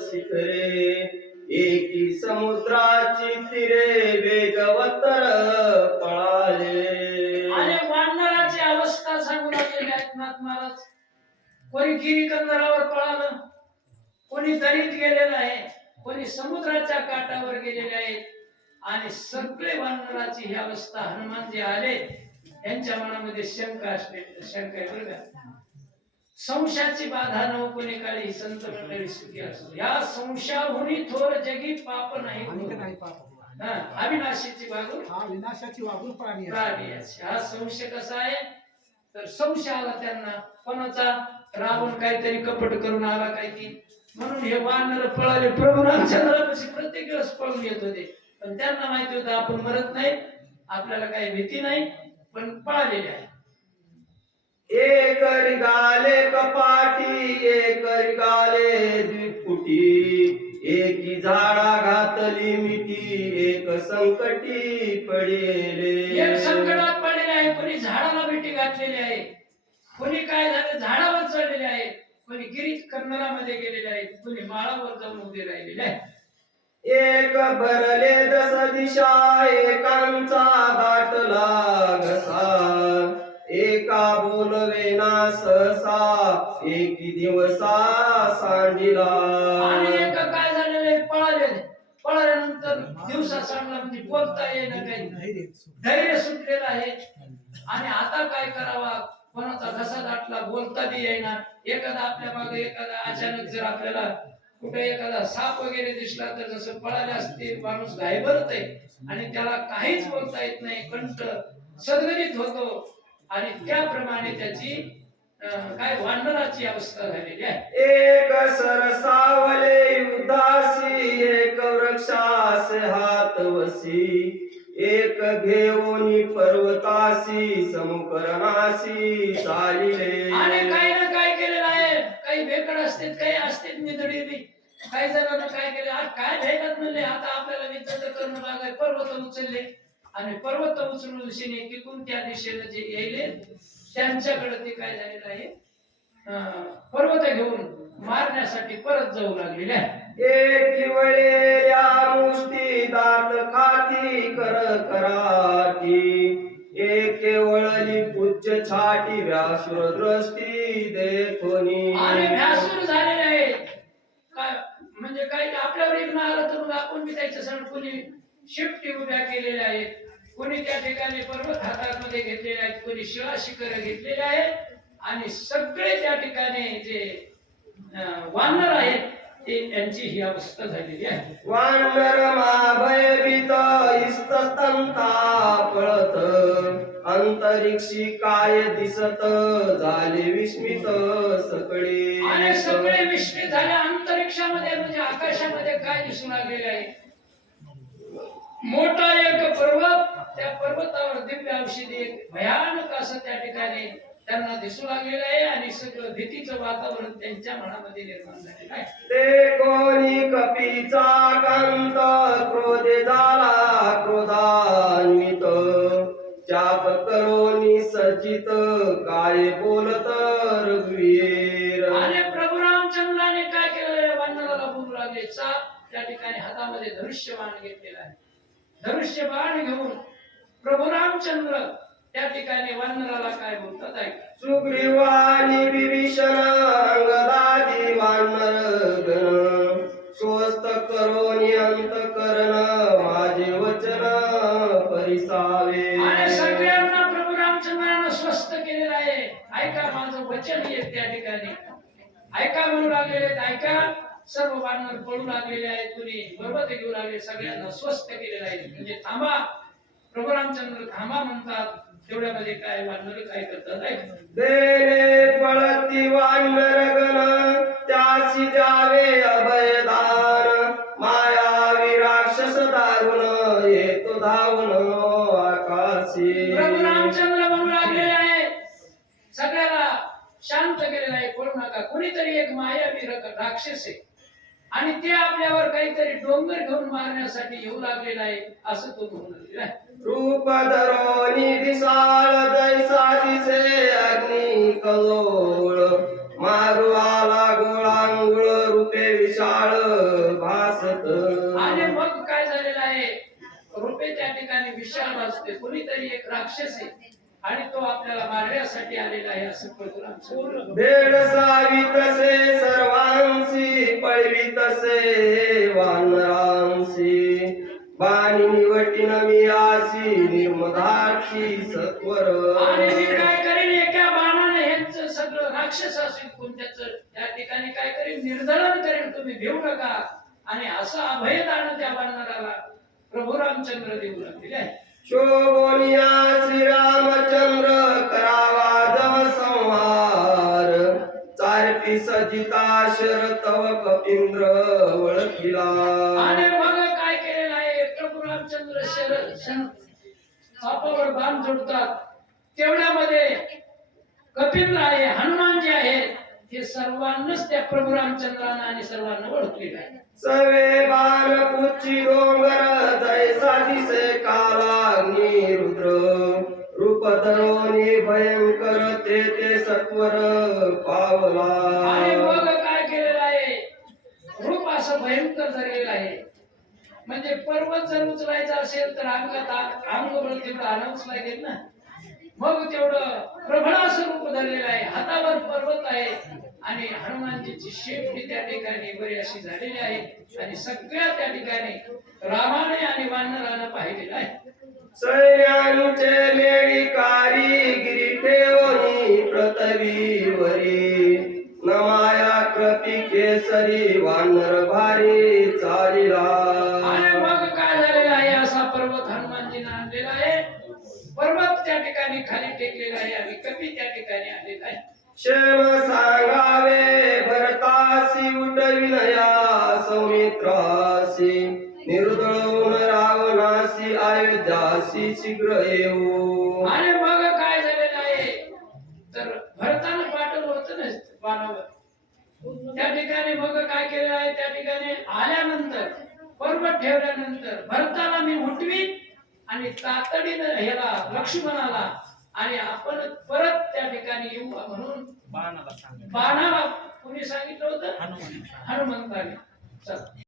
शिखरे एकी समुद्राची तिरे वेगवतर पळाले. आणि वानराची अवस्था सांगू लागलेली आहेत नाथ महाराज. कोणी गिरीकंदरावर पळालं कोणी दरीत गेलेलं आहे कोणी समुद्राच्या काठावर गेलेले आहेत आणि सगळे वानराची ही अवस्था हनुमान जे आले यांच्या मनामध्ये शंका असते शंका आहे बरं संशयाची बाधा न कोणी काळी संत मंडळी सुखी असतो या संशयाहुनी थोर जगी पाप नाही पाप अविनाशीची बाजू हा विनाशाची वागून प्राणी. प्राणी. हा संशय कसा आहे? तर संशय आला त्यांना. कोणाचा? रावण काहीतरी कपट करून आला काय की म्हणून हे वानर पळाले. प्रभू रामचंद्रापाशी प्रत्येक दिवस पळून येत होते. पण त्यांना माहिती होतं आपण मरत नाही. आपल्याला काही भीती नाही पण पळालेले आहे. एक रिगाले कपाटी एक रिगाले द्विपुटी एकी झाडा घातली मिठी एक संकटी पडेले. एक संकटात पडलेले आहे कोणी झाडाला मिठी घातलेली आहे. कोणी काय झालं झाडावर चढलेले आहे. कोणी गिरीत कन्नरामध्ये गेलेले आहेत कोणी माळावर जाऊन उभे राहिलेले आहे एक भरले दस दिशा एकांचा दाटला घसा. एका बोलवेना सहसा एक दिवसा सांडिला. आणि एक काय झालेले पळाले पळाल्यानंतर दिवसा सांगला म्हणजे बोलता येईना काही. धैर्य सुटलेलं आहे. आणि आता काय करावा? कोणाचा घसा दाटला बोलता बी येईना. एखादा आपल्या मागे एखादा अचानक जर आपल्याला कुठे एखादा साप वगैरे दिसला तर जसं पळाले असते माणूस घायभरत आहे. आणि त्याला काहीच बोलता येत नाही. कंठ सदगरित होतो. आणि त्याप्रमाणे त्याची काय वानराची अवस्था झालेली आहे. एक सरसावले उदासी एक वृक्षास हात वसी एक घेऊनी पर्वतासी समुकरणासी चालिले. आणि काही ना काय केलेलं आहे. काही बेकड असते काही असते निधडी काही जणांना काय केलं आज काय भेटत म्हणले? आता आपल्याला विचार करणं लागाय पर्वत उचलले. आणि पर्वत उचलून दिशेने तिकून त्या दिशेने जे येईल त्यांच्याकडे ते काय झालेलं आहे? पर्वत घेऊन मारण्यासाठी परत जाऊ लागलेले आहे. दात खाती कर कराटी एक वळली पूज्य छाटी व्यासुर दृष्टी देखोनी आणि भ्यासूर झालेले आहे. काय म्हणजे काही आपल्यावर एक आलं तर मग आपण बी त्याच्या सण कोणी शिफ्टी उभ्या केलेल्या आहेत. कोणी त्या ठिकाणी पर्वत हातामध्ये घेतलेले आहेत कोणी शिळा शिखर घेतलेले आहेत आणि सगळे त्या ठिकाणी जे वानर आहेत ते त्यांची ही अवस्था झालेली आहे. वानर महाभयभीत इस्तंता पळत. अंतरिक्षी काय दिसत झाले विस्मित आणि सगळे विश्वित झाले अंतरिक्षामध्ये म्हणजे आकाशामध्ये काय दिसून लागलेले आहे? मोठा एक पर्वत त्या पर्वतावर दिव्य औषधी एक भयानक असं त्या ठिकाणी त्यांना दिसू लागलेलं आहे आणि सगळं भीतीचं वातावरण त्यांच्या मनामध्ये निर्माण झालेलं आहे. ते कोणी कपीचा कांत क्रोधे झाला क्रोधान्वित. चाप करोनी सज्जित काय बोलत रघुवीर? आणि प्रभू रामचंद्राने काय केलं? वानराला बोलू लागले चाप. त्या ठिकाणी हातामध्ये धनुष्यबाण घेतलेला आहे. धनुष्यबाण घेऊन प्रभू रामचंद्र त्या ठिकाणी वानराला काय बोलतात ऐका. सुग्रीवानी विभीषण अंगदादी वानर स्वस्त करोनी अंत करण माझे वचन परिसावे. आणि सगळ्यांना प्रभू रामचंद्रानं स्वस्त केलेलं आहे. ऐका माझं वचन आहे त्या ठिकाणी. ऐका म्हणू लागलेले ऐका. सर्व वानर पळू लागलेले आहेत कुणी. पर्वत घेऊ लागले सगळ्यांना स्वस्त केलेलं आहे. म्हणजे थांबा. प्रभू रामचंद्र थांबा म्हणतात. तेवढ्यामध्ये काय वानर काय करतात. देणे पळती वानर गण त्यासी द्यावे अभयदान मायावी राक्षस दारुण येतो धावून आकाशी. प्रभू रामचंद्र म्हणू लागलेले आहे. सगळ्याला शांत केलेलं आहे करू नका. कोणीतरी एक मायावी रक- राक्षस आहे. आणि ते आपल्यावर काहीतरी डोंगर घेऊन मारण्यासाठी येऊ लागलेला आहे असं तो म्हणून लागलेला आहे रूप धरोनी जैसा दिसे अग्नी कलोळ मारू आला गोळांगुळ रूपे विशाळ भासत. आणि मग काय झालेलं आहे? रुपे त्या ठिकाणी विशाल असते कोणीतरी एक राक्षस आहे. आणि तो आपल्याला मारण्यासाठी आलेला आहे असं परशुराम. भेड सावी तसे सर्वांशी पळवी तसे वानरांशी. निवटी नमी आशी सत्वर. आणि मी काय करेन एका बाणाने ह्यांचं सगळं राक्षस असेल कोणत्याच त्या ठिकाणी काय करेन? निर्धरण करेन. तुम्ही भिवू नका. आणि असं अभयदान त्या बाणाला प्रभू रामचंद्र देऊ लागलेले आहे शोभोनिया श्रीरामचंद्र करावा जव संहार. चारपी सजिता शरतव कपिंद्र वळखिला आणि रामचंद्र सापावर बाण जोडतात. तेवढ्यामध्ये कपिल आहे हनुमान जे आहेत. हे सर्वांनाच त्या प्रभू रामचंद्रांना आणि सर्वांना ओळखलेलं आहे सवे बाण पुची डोंगर जैसा दिसे कालाग्नी रुद्र रूप धरोनी भयंकर ते ते सत्वर आणि पावला मग काय केलेलं आहे? रूप असं भयंकर झालेलं आहे. म्हणजे पर्वत जर उचलायचा असेल तर अंगात आ- अंग तेवढं आणावंच लागेल ना. मग तेवढं प्रबळ स्वरूप रूप धरलेलं आहे. हातावर पर्वत आहे. आणि हनुमानजीची शेपटी त्या ठिकाणी बरी अशी झालेली आहे. आणि सगळ्या त्या ठिकाणी रामाने आणि वानरानं पाहिलेलं आहे. ठिकाणी खाली टेकलेला आहे. आणि कपी त्या ठिकाणी आलेला आहे. क्षेम सांगावे भरतासी उठविनया सौमित्रासी. निर्दळून रावणासी अयोध्यासी शीघ्र येऊ. आणि मग काय झालेलं आहे? तर भरतानं पाठवलं होतं ना बाणावर. त्या ठिकाणी मग काय केलेलं आहे? त्या ठिकाणी आल्यानंतर पर्वत ठेवल्यानंतर भरताना मी उठवीन आणि तातडीनं ह्याला लक्ष्मणाला आणि आपण परत त्या ठिकाणी येऊ म्हणून बाणाला बाणाला कोणी सांगितलं होतं? हनुमंताने. चला.